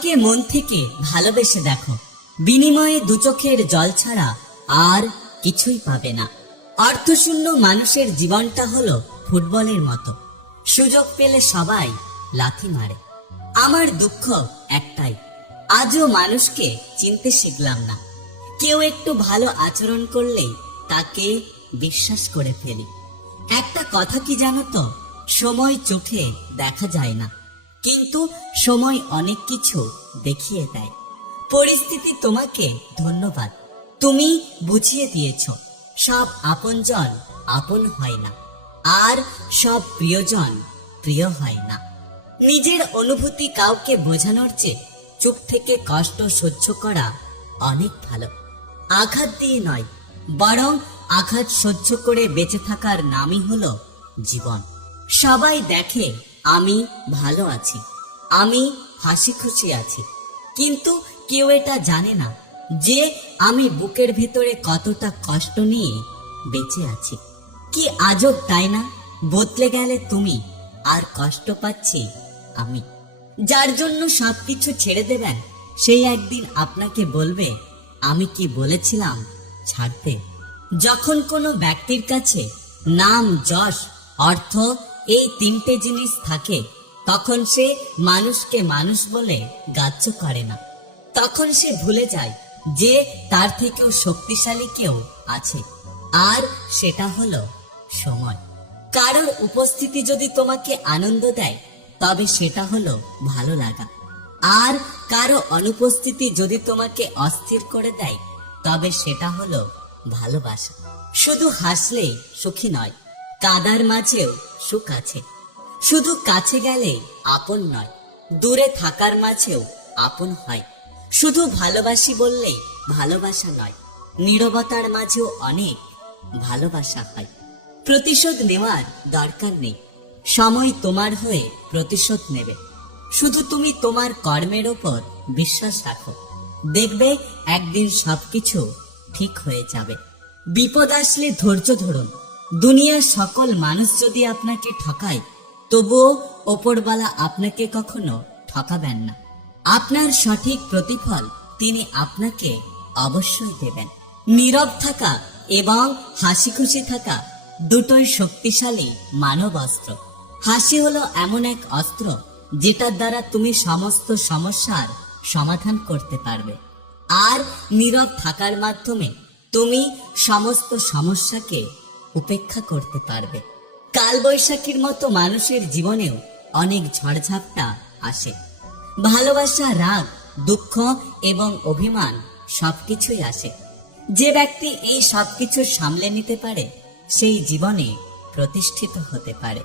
কাউকে মন থেকে ভালোবেসে দেখো। বিনিময়ে দু চোখের জল ছাড়া আর কিছুই পাবে না। অর্থশূন্য মানুষের জীবনটা হলো ফুটবলের মতো। সুযোগ পেলে সবাই লাথি মারে। আমার দুঃখ একটাই, আজও মানুষকে চিনতে শিখলাম না। কেউ একটু ভালো আচরণ করলেই তাকে বিশ্বাস করে ফেলি। একটা কথা কি জানো তো? সময় চোখে দেখা যায় না। কিন্তু সময় অনেক কিছু দেখিয়ে দেয়। পরিস্থিতি তোমাকে ধন্যবাদ। তুমি বুঝিয়ে দিয়েছ, সব আপনজন আপন হয় না, আর সব প্রিয়জন প্রিয় হয় না। নিজের অনুভূতি কাউকে বোঝানোর চেয়ে চুপ থেকে কষ্ট সহ্য করা অনেক ভালো। আঘাত দিয়ে নয়, বরং আঘাত সহ্য করে বেঁচে থাকার নামই হলো জীবন। সবাই দেখে আমি ভালো আছি। আমি হাসি খুশি আছি। কিন্তু কেউ এটা জানে না যে আমি বুকের ভেতরে কতটা কষ্ট নিয়ে বেঁচে আছি। কি আজব, তাই না? বদলে গেলে তুমি আর কষ্ট পাচ্ছি আমি। যার জন্য সবকিছু ছেড়ে দেবেন সেই একদিন আপনাকে বলবে, আমি কি বলেছিলাম ছাড়তে? যখন কোনো ব্যক্তির কাছে নাম, যশ, অর্থ এই তিনটে জিনিস থাকে, তখন সে মানুষকে মানুষ বলে গ্রাহ্য করে না। তখন সে ভুলে যায় যে তার থেকেও শক্তিশালী কেউ আছে, আর সেটা হলো সময়। কারোর উপস্থিতি যদি তোমাকে আনন্দ দেয়, তবে সেটা হলো ভালো লাগা। আর কারও অনুপস্থিতি যদি তোমাকে অস্থির করে দেয়, তবে সেটা হলো ভালোবাসা। শুধু হাসলেই সুখী নয় কাদার মাঝেও সুখ আছে। শুধু কাছে গেলে আপন নয়, দূরে থাকার মাঝেও আপন হয়। শুধু ভালোবাসি বললেই ভালোবাসা নয়, নীরবতার মাঝেও অনেক ভালোবাসা হয়। প্রতিশোধ নেওয়ার দরকার নেই, সময় তোমার হয়ে প্রতিশোধ নেবে। শুধু তুমি তোমার কর্মের ওপর বিশ্বাস রাখো, দেখবে একদিন সবকিছু ঠিক হয়ে যাবে। বিপদ আসলে ধৈর্য ধরুন দুনিয়ার সকল মানুষ যদি আপনাকে ঠকায়, তবুও ওপরওয়ালা আপনাকে কখনো ঠকাবেন না। আপনার সঠিক প্রতিফল তিনি আপনাকে অবশ্যই দেবেন। নীরব থাকা এবং হাসি খুশি থাকা দুটোই শক্তিশালী মানব অস্ত্র। হাসি হলো এমন এক অস্ত্র যেটার দ্বারা তুমি সমস্ত সমস্যার সমাধান করতে পারবে। আর নীরব থাকার মাধ্যমে তুমি সমস্ত সমস্যাকে উপেক্ষা করতে পারবে। কাল বৈশাখীর মতো মানুষের জীবনেও অনেক ঝড়ঝাপটা আসে। ভালোবাসা, রাগ, দুঃখ এবং অভিমান সবকিছুই আসে। যে ব্যক্তি এই সবকিছু সামলে নিতে পারে, সেই জীবনে প্রতিষ্ঠিত হতে পারে।